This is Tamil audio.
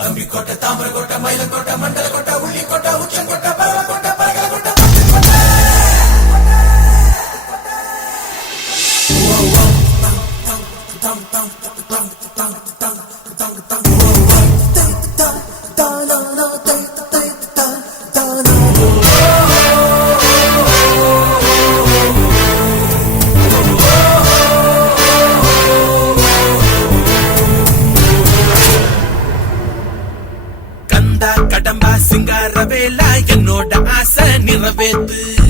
அம்பிக்கோட்டை தாமரக்கோட்டை மயிலக்கோட்டை மண்டலக்கோட்டை உள்ளிக்கோட்டை உச்சம் கடம்பா சிங்காரவேலா என்னோட ஆசை நிறைவேத்து.